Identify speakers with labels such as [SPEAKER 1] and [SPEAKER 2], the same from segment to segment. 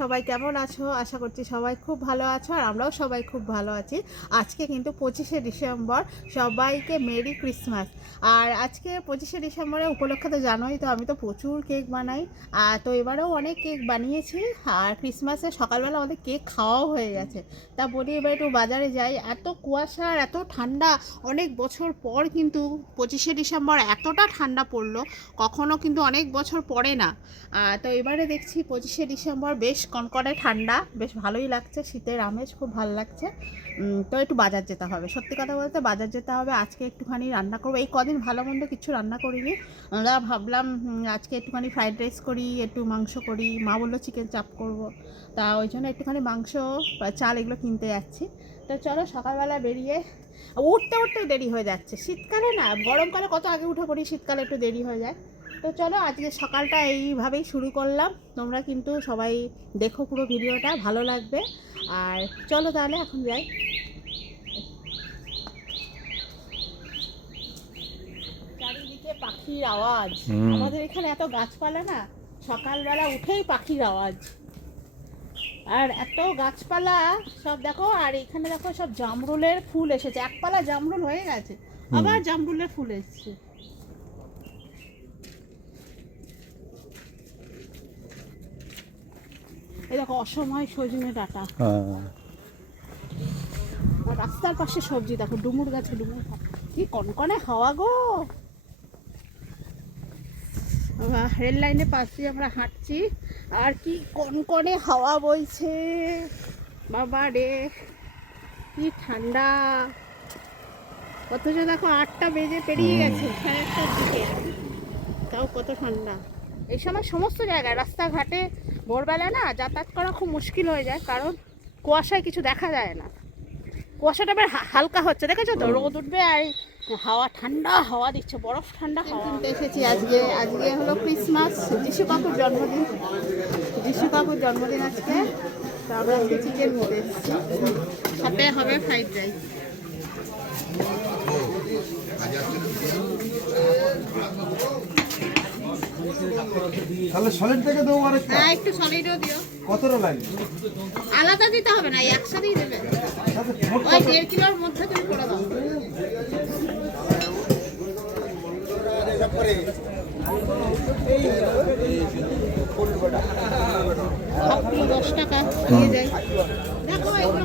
[SPEAKER 1] সবাই কেমন আছো? আশা করছি সবাই খুব ভালো আছো আর আমরাও সবাই খুব ভালো আছি। আজকে কিন্তু পঁচিশে ডিসেম্বর, সবাইকে মেরি ক্রিসমাস। আর আজকে পঁচিশে ডিসেম্বরের উপলক্ষে তো জানোই তো, আমি তো প্রচুর কেক বানাই। আর তো এবারেও অনেক কেক বানিয়েছি। আর ক্রিসমাসে সকালবেলা আমাদের কেক খাওয়াও হয়ে গেছে। তা বলি এবার একটু বাজারে যাই। এত কুয়াশা আর এত ঠান্ডা, অনেক বছর পর কিন্তু পঁচিশে ডিসেম্বর এতটা ঠান্ডা পড়ল, কখনো কিন্তু অনেক বছর পরে না। তো এবারে দেখছি পঁচিশে ডিসেম্বর বেশ কনকনে ঠান্ডা, বেশ ভালোই লাগছে শীতের আমেজ, খুব ভালো লাগছে। তো একটু বাজার যেতে হবে। সত্যি কথা বলতে বাজার যেতে হবে, আজকে একটুখানি রান্না করব। এই কদিন ভালো মন্দ কিছু রান্না করিনি। আমরা ভাবলাম আজকে একটুখানি ফ্রাইড রাইস করি, একটু মাংস করি। মা বলল চিকেন চাপ করব। তা ওই জন্য একটুখানি মাংস চাল এগুলো কিনতে যাচ্ছি। তো চলো সকালবেলা বেরিয়ে, উঠতে উঠতে দেরি হয়ে যাচ্ছে। শীতকালে না, গরমকালে কত আগে উঠে পড়ি, শীতকালে একটু দেরি হয়ে যায়। তো চলো আজকে সকালটা এইভাবেই শুরু করলাম। তোমরা কিন্তু সবাই দেখো পুরো ভিডিওটা ভালো লাগবে। আর চলো তাহলে এখন যাই। চারিদিকে পাখির আওয়াজ। আমাদের এখানে এত গাছপালা না সকালবেলা উঠেই পাখির আওয়াজ। আর এত গাছপালা সব দেখো আর এখানে দেখো সব জামরুলের ফুল এসেছে। একপালা জামরুল হয়ে গেছে আবার জামরুলের ফুল এসেছে। দেখো অসময় সজনে ডাটা।
[SPEAKER 2] হ্যাঁ।
[SPEAKER 1] রাস্তার পাশে সবজি দেখো ডুমুর গাছে ডুমুর। কি কনকনে হাওয়া গো! রেল লাইনের পাশ দিয়ে আমরা হাঁটছি আর কি কনকনে হাওয়া বইছে। বাবা রে কি ঠান্ডা। অথচ দেখো আটটা বেজে পেরিয়ে গেছে সাড়ে আটটার দিকে। তাও কত ঠান্ডা। এই সময় সমস্ত জায়গায় রাস্তাঘাটে ভোরবেলা না যাতায়াত করা খুব মুশকিল হয়ে যায় কারণ কুয়াশায় কিছু দেখা যায় না। কুয়াশাটা বেশ হালকা হচ্ছে দেখেছ তো? রোদ উঠবে আর হাওয়া ঠান্ডা হাওয়া দিচ্ছে বরফ ঠান্ডা হাওয়া। এসেছি আজকে আজকে হলো ক্রিসমাস যিশু কাকুর জন্মদিন। যিশু কাকুর জন্মদিন আজকে তো আমরা আজকে চিকেন নিতে এসেছি। সাথে হবে ফ্রাইড রাইস
[SPEAKER 3] তাহলে সলিড থেকে দেবো আর
[SPEAKER 1] হ্যাঁ একটু সলিডও দিও।
[SPEAKER 3] কতটা লাগবে
[SPEAKER 1] আলাদা দিতে হবে না একসাথেই দেবে। ওই দেড় কিলোর মধ্যে তুমি করে দাও। দশ টাকা দিয়ে যায় দেখো এগুলো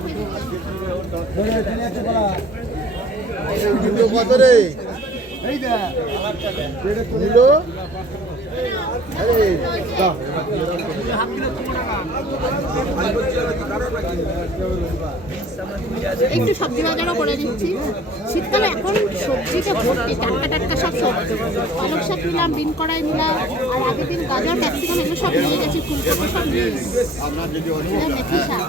[SPEAKER 4] কত রে?
[SPEAKER 1] একটু সবজি বাজারও করে দিচ্ছি। শীতকালে এখন সবজিতে ভর্তি টাটকা টাটকা সব সবজি। পালক শাক নিলাম বিন কড়াই নিলাম আর আগের দিন গাজর ক্যাপসিকাম এগুলো সব নিয়ে গেছি ফুলকপি সব নিয়ে। গেছি মেথি শাক।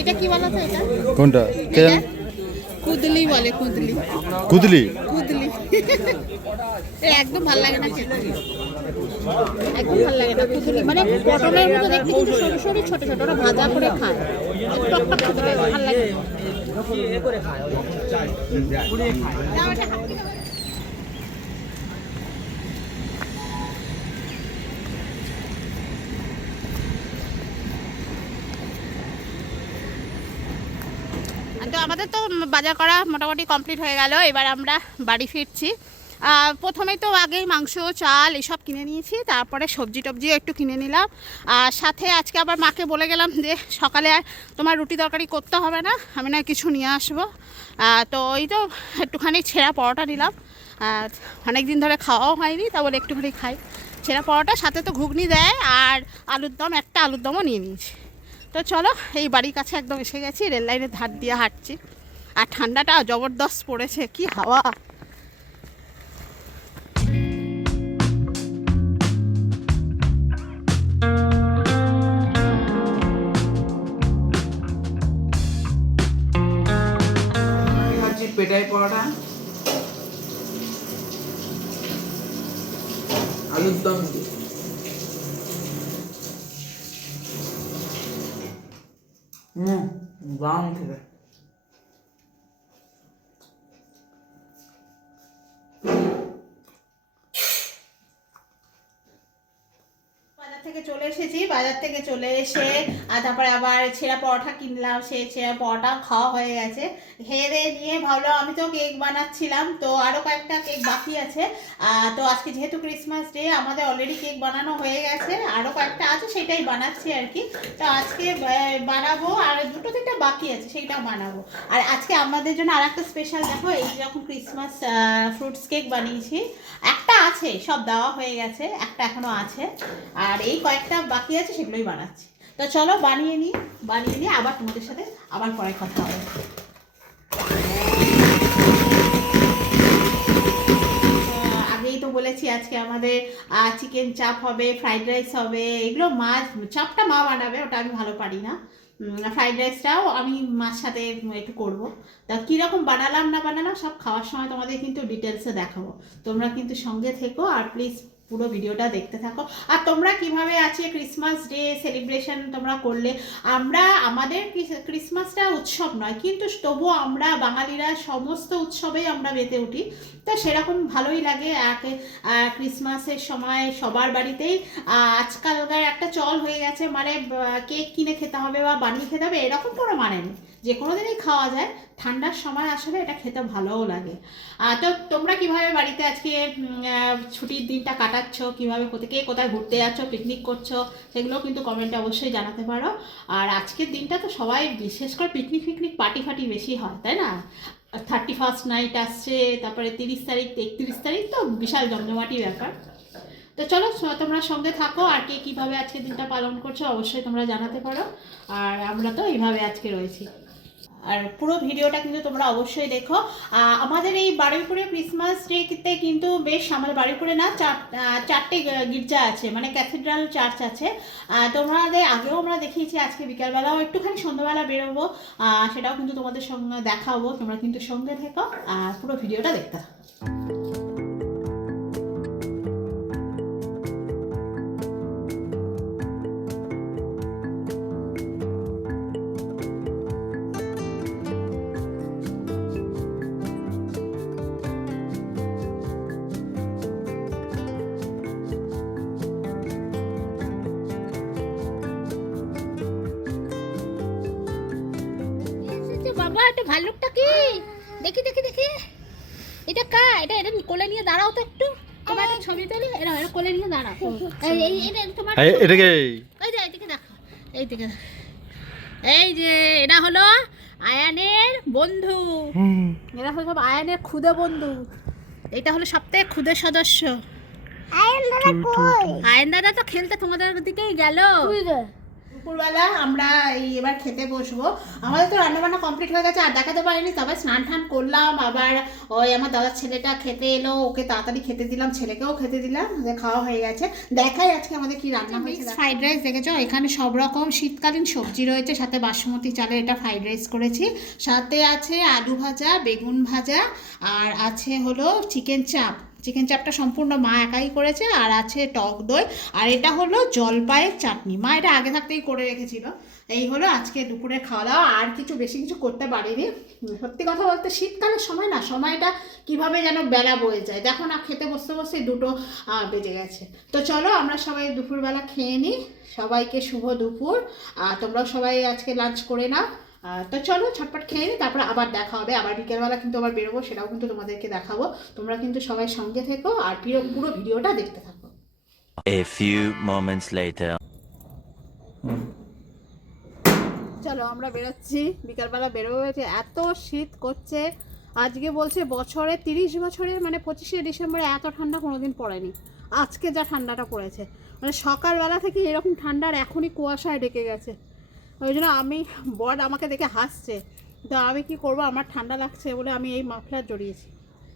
[SPEAKER 1] এটা কি বলা তো এটা?
[SPEAKER 2] কোনটা?
[SPEAKER 1] কুদলি বলে কুদলি।
[SPEAKER 2] কুদলি?
[SPEAKER 1] কুদলি। একদম ভালো লাগে না খেতে। একদম ভালো লাগে না কুদলি। মানে পটলের মতো দেখতে কিন্তু সরু সরু ছোট ছোট ওরা ভাজা করে খায়। টক টক খেতে লাগে ভালো লাগে। দাও, এটা হাত দিয়ে দাও। তো আমাদের তো বাজার করা মোটামুটি কমপ্লিট হয়ে গেল এবার আমরা বাড়ি ফিরছি। আহ, প্রথমেই তো আগেই মাংস চাল এসব কিনে নিয়েছি তারপরে সবজি টবজিও একটু কিনে নিলাম। আর সাথে আজকে আবার মাকে বলে গেলাম যে সকালে তোমার রুটি তরকারি করতে হবে না আমি না কিছু নিয়ে আসব। তো ওই তো একটুখানি ছেঁড়া পরোটা নিলাম। অনেক দিন ধরে খাওয়াও হয়নি তা বলে একটুখানি খাই। ছেঁড়া পরোটা সাথে তো ঘুগনি দেয় আর আলুর দম একটা আলুর দমও নিয়ে নিয়েছি। তো চলো, এই বাড়ির কাছে একদম এসে গেছি, রেল লাইনের ধার দিয়ে হাঁটছি। আর ঠান্ডাটা জবরদস্ত পড়েছে, কি হাওয়া।
[SPEAKER 5] পেটাই পরোটা। আলুর দম দিয়ে। হুম দাম থেকে
[SPEAKER 1] থেকে চলে এসেছি, বাজার থেকে চলে এসে, আর তারপরে আবার ছেঁড়া পরোটা কিনলাম সেই ছেঁড়া পরোটা খাওয়া হয়ে গেছে। দিয়ে নিয়ে ভাবলাম, আমি তো কেক বানাচ্ছিলাম, তো আরও কয়েকটা কেক বাকি আছে। তো আজকে যেহেতু ক্রিসমাস ডে আমাদের অলরেডি কেক বানানো হয়ে গেছে আরও কয়েকটা আছে, সেটাই বানাচ্ছি আর কি। তো আজকে বানাবো, আর দুটো তিনটা বাকি আছে, সেইটাও বানাবো। আর আজকে আমাদের জন্য আর একটা স্পেশাল দেখো, এই যখন ক্রিসমাস ফ্রুটস কেক বানিয়েছি, একটা আছে, সব দেওয়া হয়ে গেছে, একটা এখনও আছে। আর এই কয়েকটা বাকি আছে, সেগুলোই বানাচ্ছি। তো চলো, বানিয়ে নিই, বানিয়ে নিয়ে আবার তোমাদের সাথে আবার পরে কথা হবে। আগেই তো বলেছি, আজকে আমাদের চিকেন চাপ হবে ফ্রাইড রাইস হবে, এগুলো মাছ চাপটা মা বানাবে, ওটা আমি ভালো পারি না। ফ্রাইড রাইসটাও আমি মার সাথে একটু করব। তা কীরকম বানালাম না বানালাম সব খাওয়ার সময় তোমাদের কিন্তু ডিটেলসে দেখাবো। তোমরা কিন্তু সঙ্গে থেকো আর প্লিজ পুরো ভিডিওটা দেখতে থাকো। আর তোমরা কীভাবে আছে ক্রিসমাস ডে সেলিব্রেশন তোমরা করলে? আমরা, আমাদের ক্রিসমাসটা উৎসব নয়, কিন্তু তবুও আমরা বাঙালিরা সমস্ত উৎসবেই আমরা মেতে উঠি। তো সেরকম ভালোই লাগে এক ক্রিসমাসের সময় সবার বাড়িতেই। আজকালকার একটা চল হয়ে গেছে মানে কেক কিনে খেতে হবে বা বানিয়ে খেতে হবে, এরকম কোনো মানে নেই। যে কোনো দিনই খাওয়া যায়, ঠান্ডার সময় আসলে এটা খেতে ভালোও লাগে। তো তোমরা কীভাবে বাড়িতে আজকে ছুটির দিনটা কাটাচ্ছ? কীভাবে কোথায় কে কোথায় ঘুরতে যাচ্ছ? পিকনিক করছ? সেগুলো কিন্তু কমেন্টে অবশ্যই জানাতে পারো। আর আজকের দিনটা তো সবাই বিশেষ করে পিকনিক ফিকনিক পার্টি ফার্টি বেশি হয়, তাই না? থার্টি ফার্স্ট নাইট আসছে, তারপরে তিরিশ তারিখ, একত্রিশ তারিখ তো বিশাল জমজমাটি ব্যাপার। তো চলো তোমরা সঙ্গে থাকো, আর কে কীভাবে আজকে দিনটা পালন করছ অবশ্যই তোমরা জানাতে পারো। আর আমরা তো এইভাবে আজকে রয়েছি। আর পুরো ভিডিওটা কিন্তু তোমরা অবশ্যই দেখো। আমাদের এই বারুইপুরে ক্রিসমাস ডেতে কিন্তু বেশ আমাদের বারুইপুরে না চার চারটে গির্জা আছে মানে ক্যাথিড্রাল চার্চ আছে। তোমাদের আগেও আমরা দেখিয়েছি আজকে বিকালবেলাও একটুখানি সন্ধ্যাবেলা বেরোবো। সেটাও কিন্তু তোমাদের সঙ্গে দেখাবো, তোমরা কিন্তু সঙ্গে থেকো, আর পুরো ভিডিওটা দেখতে থাকো।
[SPEAKER 2] দেখি দেখি দেখি। এটা কা এটা এটা কোলে নিয়ে দাঁড়াও তো একটু। তোমার একটা ছবি তুলি? এটা এটা কোলে নিয়ে দাঁড়াও। এই এই এটা তোমার
[SPEAKER 6] এটাকে
[SPEAKER 2] এই। যে এইদিকে দেখো। এইদিকে দেখো। এই যে এটা হলো আয়ানের বন্ধু। এরা হলো সব আয়ানের ক্ষুদে বন্ধু। এটা হলো সবথেকে ক্ষুদে সদস্য। আয়ন দাদা তো খেলতে তোমাদের দিকেই গেল।
[SPEAKER 1] দুপুরবেলা আমরা এই এবার খেতে বসবো। আমাদের তো রান্নাবান্না কমপ্লিট হয়ে গেছে আর দেখাতে পারিনি। তবে স্নান টান করলাম আবার ওই আমার দাদার ছেলেটা খেতে এলো ওকে তাড়াতাড়ি খেতে দিলাম ছেলেকেও খেতে দিলাম যে খাওয়া হয়ে গেছে। দেখাই আজকে আমাদের কি রান্না হয়েছে। ফ্রাইড রাইস দেখেছ? এখানে সব রকম শীতকালীন সবজি রয়েছে সাথে বাসমতি চালের এটা ফ্রাইড রাইস করেছি। সাথে আছে আলু ভাজা বেগুন ভাজা আর আছে হলো চিকেন চাপ চিকেন চাপটা সম্পূর্ণ মা একাই করেছে আর আছে টক দই। আর এটা হলো জলপাইয়ের চাটনি। মা এটা আগে থাকতেই করে রেখেছিল। এই হলো আজকে দুপুরে খাওয়া দাওয়া আর কিছু বেশি কিছু করতে পারিনি। সত্যি কথা বলতে শীতকালের সময় না, সময়টা কীভাবে যেন বেলা বয়ে যায়। দেখো না, খেতে বসতে বসতে দুটো বেজে গেছে। তো চলো আমরা সবাই দুপুরবেলা খেয়ে নিই সবাইকে শুভ দুপুর। আর তোমরাও সবাই আজকে লাঞ্চ করে নাও। তো চলো ছটপট খেয়ে নিই তারপর আবার দেখা হবে আবার বিকেলবেলা কিন্তু আবার বেরোবো সেটাও কিন্তু তোমাদেরকে দেখাবো। তোমরা কিন্তু সবাই সঙ্গে থেকো আর পুরো পুরো ভিডিওটা দেখতে থাকো।
[SPEAKER 6] A few moments later.
[SPEAKER 1] চলো আমরা বেরোচ্ছি। বিকালবেলা বেরোবো হয়েছে এত শীত করছে। আজকে বলছে বছরে তিরিশ বছরের মানে পঁচিশে ডিসেম্বরে এত ঠান্ডা কোনোদিন পড়েনি। আজকে যা ঠান্ডাটা পড়েছে। মানে সকালবেলা থেকে এরকম ঠান্ডার এখনই কুয়াশায় ডেকে গেছে। ওই জন্য আমি বর আমাকে দেখে হাসছে। তো আমি কি করব? আমার ঠান্ডা লাগছে বলে আমি এই মাফলার জড়িয়েছি।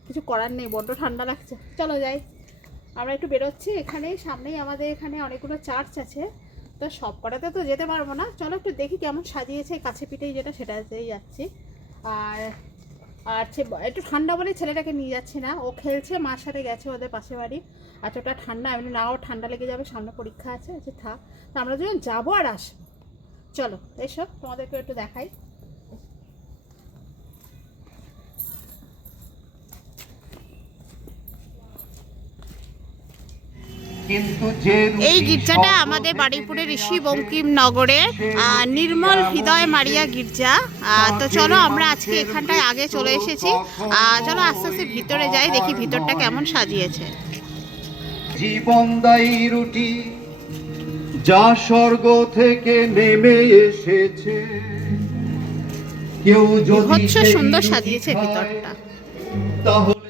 [SPEAKER 1] কিছু করার নেই, বড্ড ঠান্ডা লাগছে। চলো যাই। আমরা একটু বেরোচ্ছি এখানে। সামনেই আমাদের এখানে অনেকগুলো চার্চ আছে। তো সব কটাতে তো যেতে পারব না। চলো একটু দেখি কেমন সাজিয়েছে। কাছে পিঠেই যেটা, সেটাতেই যাচ্ছি। আর আর একটু ঠান্ডা বলে ছেলেটাকে নিয়ে যাচ্ছি না। ও খেলছে, মার সাথে গেছে ওদের পাশে বাড়ি। আচ্ছা ওটা ঠান্ডা এমনি নাও ঠান্ডা লেগে যাবে, সামনে পরীক্ষা আছে। আচ্ছা থাক। তো আমরা যখন যাব আর আসব। চলো এসব তোমাদেরকে একটু দেখাই এই গির্জাটা আমাদের বারুইপুরের ঋষি বঙ্কিম নগরের আহ, নির্মল হৃদয় মারিয়া গির্জা আহ, তো চলো আমরা আজকে এখানটায় আগে চলে এসেছি আহ, চলো আস্তে আস্তে ভিতরে যাই দেখি ভিতরটা কেমন সাজিয়েছে
[SPEAKER 7] জীবনদায়ী রুটি যা স্বর্গ থেকে নেমে এসেছে। কেউ যদি
[SPEAKER 1] সুন্দর সাজিয়েছে ভিতরটা।
[SPEAKER 7] ভিতরটা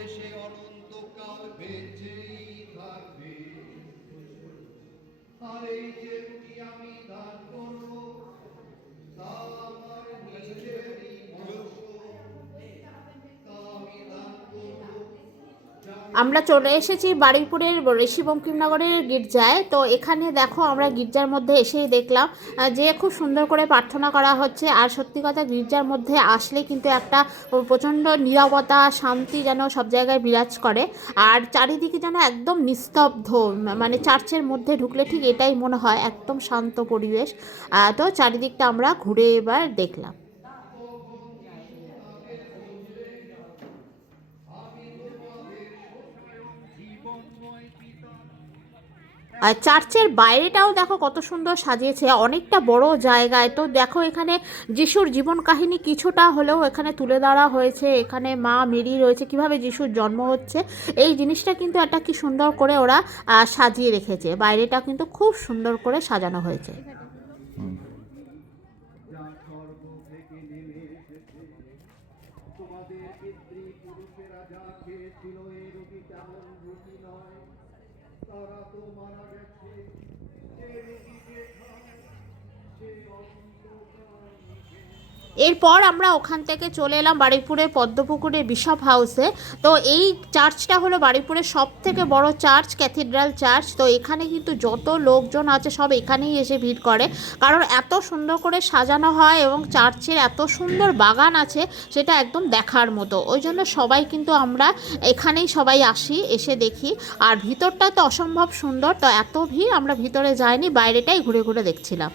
[SPEAKER 7] আমরা
[SPEAKER 1] চলে এসেছি বারুইপুরের ঋষি বঙ্কিমনগরের গির্জায়। তো এখানে দেখো আমরা গির্জার মধ্যে এসেই দেখলাম যে খুব সুন্দর করে প্রার্থনা করা হচ্ছে। আর সত্যি কথা গির্জার মধ্যে আসলে কিন্তু একটা প্রচণ্ড নীরবতা, শান্তি যেন সব জায়গায় বিরাজ করে। আর চারিদিকে যেন একদম নিস্তব্ধ মানে চার্চের মধ্যে ঢুকলে ঠিক এটাই মনে হয় একদম শান্ত পরিবেশ। তো চারিদিকটা আমরা ঘুরে এবার দেখলাম। আর চার্চের বাইরেটাও দেখো কত সুন্দর সাজিয়েছে, অনেকটা বড় জায়গায়। তো দেখো এখানে যিশুর জীবন কাহিনী কিছুটা হলেও এখানে তুলে ধরা হয়েছে। এখানে মা মেরি রয়েছে, কীভাবে যিশুর জন্ম হচ্ছে। এই জিনিসটা কিন্তু একটা কি সুন্দর করে ওরা সাজিয়ে রেখেছে। বাইরেটা কিন্তু খুব সুন্দর করে সাজানো হয়েছে
[SPEAKER 7] তোমাদের পিতৃপুরুষেরা যা খেয়েছিল এই রুটি তেমন রুটি নয় তারা তো মারা গেছে যে রুটি যে খায় সে অন্ধকার
[SPEAKER 1] এরপর আমরা ওখান থেকে চলে এলাম বারুইপুরের পদ্মপুকুরের বিশপ হাউসে। তো এই চার্চটা হলো বারুইপুরের সব থেকে বড় চার্চ, ক্যাথিড্রাল চার্চ। তো এখানে কিন্তু যত লোকজন আছে সব এখানেই এসে ভিড় করে। কারণ এত সুন্দর করে সাজানো হয় এবং চার্চের এত সুন্দর বাগান আছে, সেটা একদম দেখার মতো। ওই জন্য সবাই কিন্তু আমরা এখানেই সবাই আসি, এসে দেখি। আর ভিতরটা তো অসম্ভব সুন্দর, তো এত ভিড় আমরা ভিতরে যাইনি, বাইরেটাই ঘুরে ঘুরে দেখছিলাম।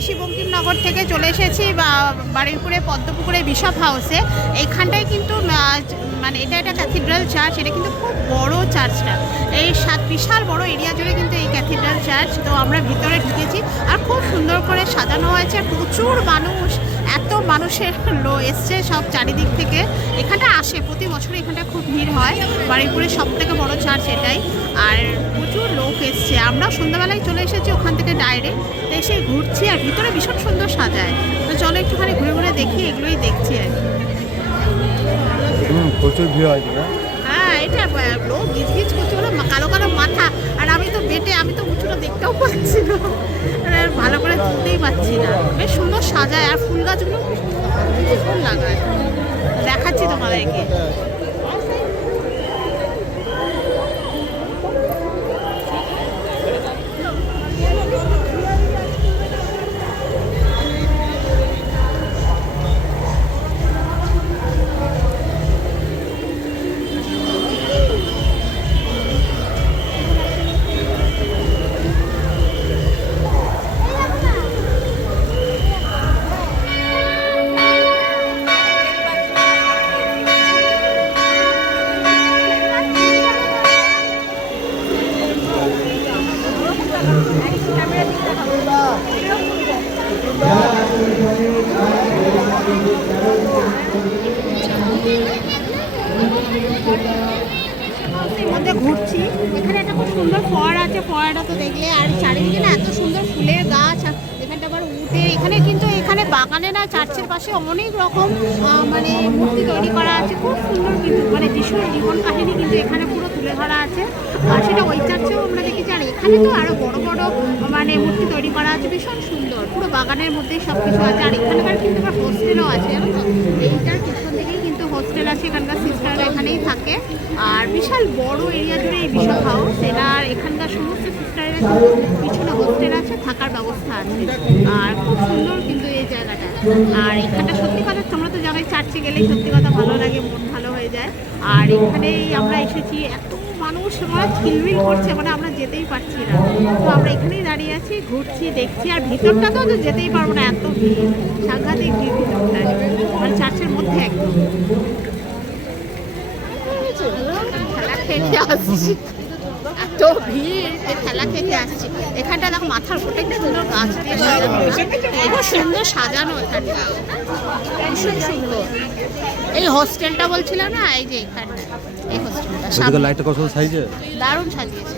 [SPEAKER 1] ঋষি বঙ্কিমনগর থেকে চলে এসেছি বা- বারুইপুরে, পদ্মপুকুরে, বিশপ হাউসে এইখানটায় কিন্তু মানে এটা একটা ক্যাথিড্রাল চার্চ এটা কিন্তু খুব বড় চার্চটা এই সাত বিশাল বড় এরিয়া জুড়ে কিন্তু এই ক্যাথিড্রাল চার্চ তো আমরা ভিতরে ঢুকেছি। আর খুব সুন্দর করে সাজানো হয়েছে, প্রচুর মানুষ, এত মানুষের লো, এসছে সব চারিদিক থেকে। এখানটা আসে, প্রতি বছর এখানটা খুব ভিড় হয়। বারুইপুরের সব থেকে বড় চার্চ এটাই। আর প্রচুর লোক এসছে। আমরা সন্ধ্যাবেলায় চলে এসেছি ওখান থেকে ডাইরেক্ট এসে ঘুরছি আর ভিতরে ভীষণ সুন্দর সাজায়। তো চলো একটুখানি ঘুরে ঘুরে দেখি এগুলোই দেখছি আর কি।
[SPEAKER 4] প্রচুর ভিড় হয়
[SPEAKER 1] হ্যাঁ এটা লোক গিজ গিজ করছে বলে কালো কালো মাথা। আর আমি তো বেটে আমি তো উঁচুটা দেখতেও পাচ্ছি না। ভালো করে তুলতেই পাচ্ছি না। বেশ সুন্দর সাজায়। আর ফুল গাছগুলো সুন্দর লাগায়। দেখাচ্ছি তোমাদেরকে। চার্চের পাশে অনেক রকম মানে মূর্তি তৈরি করা আছে। খুব সুন্দর কিন্তু মানে যিশুর জীবন কাহিনী কিন্তু এখানে পুরো তুলে ধরা আছে। আর সেটা ওই চার্চেও আমরা দেখেছি। আর এখানে তো আরও বড় বড় মানে মূর্তি তৈরি করা আছে। ভীষণ সুন্দর। পুরো বাগানের মধ্যেই সব কিছু আছে। আর এখানকার কিন্তু আবার হোস্টেলও আছে, জানো তো? এইটার পিছন থেকেই কিন্তু হোস্টেল আছে। এখানকার সিস্টাররা এখানেই থাকে। আর বিশাল বড় এরিয়া জুড়ে এই বিশাল হাউস এনার এখানকার সমস্ত সিস্টারেরা পিছনে হোস্টেল আছে, থাকার ব্যবস্থা আছে। আর খুব সুন্দর কিন্তু আর এখানটা সত্যি কথা তোমরা তো জানোই চার্চে গেলেই সত্যি কথা ভালো লাগে মন ভালো হয়ে যায়। আর এখানেই আমরা এসেছি এত মানুষ মানে খিলমিল করছে মানে আমরা যেতেই পারছি না। তো আমরা এখানেই দাঁড়িয়ে আছি ঘুরছি দেখছি আর ভিতরটা তো যেতেই পারব না এত ভিড় সাংঘাতিক ভিড় ভিতরটায়। মানে চার্চের মধ্যে একদম। খেলা খেতে আসছি। এত ভিড় যে খেলা খেতে আসছি। এখানটা দেখো মাথার উপরটা কি সুন্দর গাছ দিয়ে সাজানো। খুব সুন্দর সাজানো এখানটা। ভীষণ সুন্দর। এই হোস্টেলটা বলছিলাম না? এই যে এখানটা। এই হোস্টেলটা
[SPEAKER 3] লাইটটা কত সাইজে?
[SPEAKER 1] দারুণ সাজিয়েছে।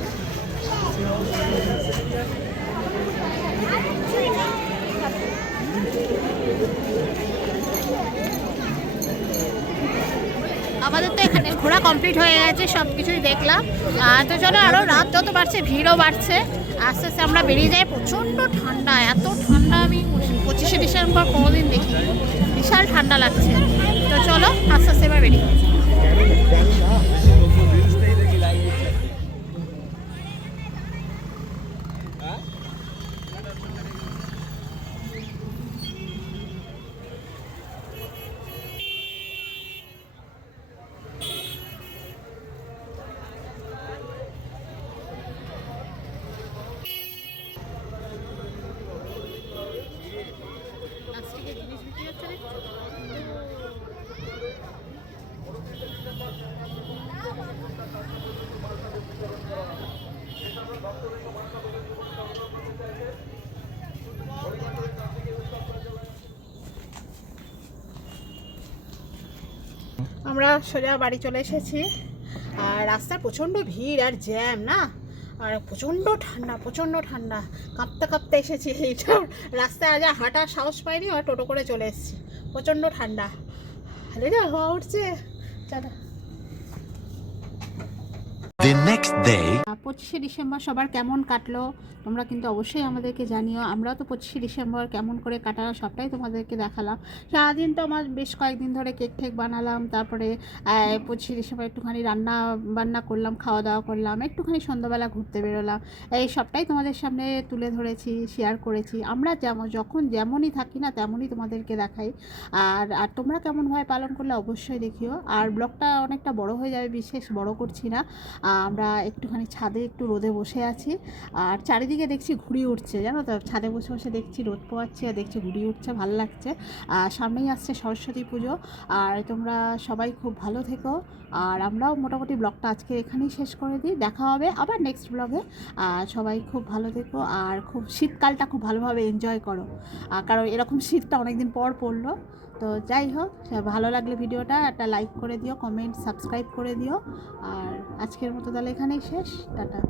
[SPEAKER 1] আমাদের তো ঘোরা কমপ্লিট হয়ে গেছে সব কিছুই দেখলাম। আর তো চলো আরও রাত যত বাড়ছে, ভিড়ও বাড়ছে। আস্তে আস্তে আমরা বেরিয়ে যাই, প্রচণ্ড ঠান্ডা, এত ঠান্ডা আমি পঁচিশে ডিসেম্বর কোনোদিন দেখি বিশাল ঠান্ডা লাগছে। তো চলো, আস্তে আস্তে এবার বেরিয়ে সোজা বাড়ি চলে এসেছি। আর রাস্তায় প্রচণ্ড ভিড় আর জ্যাম না? আর প্রচণ্ড ঠান্ডা প্রচণ্ড ঠান্ডা। কাঁপতে কাঁপতে এসেছি। এইটা রাস্তায় আজ হাঁটার সাহস পাইনি, আর টোটো করে চলে এসেছি। প্রচণ্ড ঠান্ডা। আরে না হওয়া উঠছে। চলো।
[SPEAKER 6] Next day.
[SPEAKER 1] পঁচিশে ডিসেম্বর সবার কেমন কাটলো? তোমরা কিন্তু অবশ্যই আমাদেরকে জানিও। আমরাও তো পঁচিশে ডিসেম্বর কেমন করে কাটালাম, সবটাই তোমাদেরকে দেখালাম। সারাদিন তো আমার বেশ কয়েকদিন ধরে কেক ঠেক বানালাম, তারপরে পঁচিশে ডিসেম্বর একটুখানি রান্না বান্না করলাম খাওয়া দাওয়া করলাম, একটুখানি সন্ধ্যাবেলা ঘুরতে বেরোলাম। এই সবটাই তোমাদের সামনে তুলে ধরেছি শেয়ার করেছি। আমরা যেমন, যখন যেমনই থাকি না, তেমনই তোমাদেরকে দেখাই। আর আর তোমরা কেমনভাবে পালন করলে অবশ্যই দেখিও। আর ব্লগটা অনেকটা বড় হয়ে যাবে, বিশেষ বড় করছি না। আমরা একটুখানি ছাদে একটু রোদে বসে আছি। আর চারিদিকে দেখছি ঘুড়ি উঠছে জানো তো? ছাদে বসে বসে দেখছি রোদ পোয়াচ্ছে আর দেখছি ঘুড়ি উঠছে ভালো লাগছে। আর সামনেই আসছে সরস্বতী পুজো। আর তোমরা সবাই খুব ভালো থেকো। আর আমরাও মোটামুটি ব্লগটা আজকে এখানেই শেষ করে দিই। দেখা হবে আবার নেক্সট ব্লগে আর সবাই খুব ভালো থেকো। আর খুব শীতকালটা খুব ভালোভাবে এনজয় করো। কারণ এরকম শীতটা অনেকদিন পর পড়ল। তো যাই হোক ভালো লাগলে ভিডিওটা একটা লাইক করে দিও কমেন্ট সাবস্ক্রাইব করে দিও। আর আজকের মতো তাহলে এখানেই শেষ। টাটা।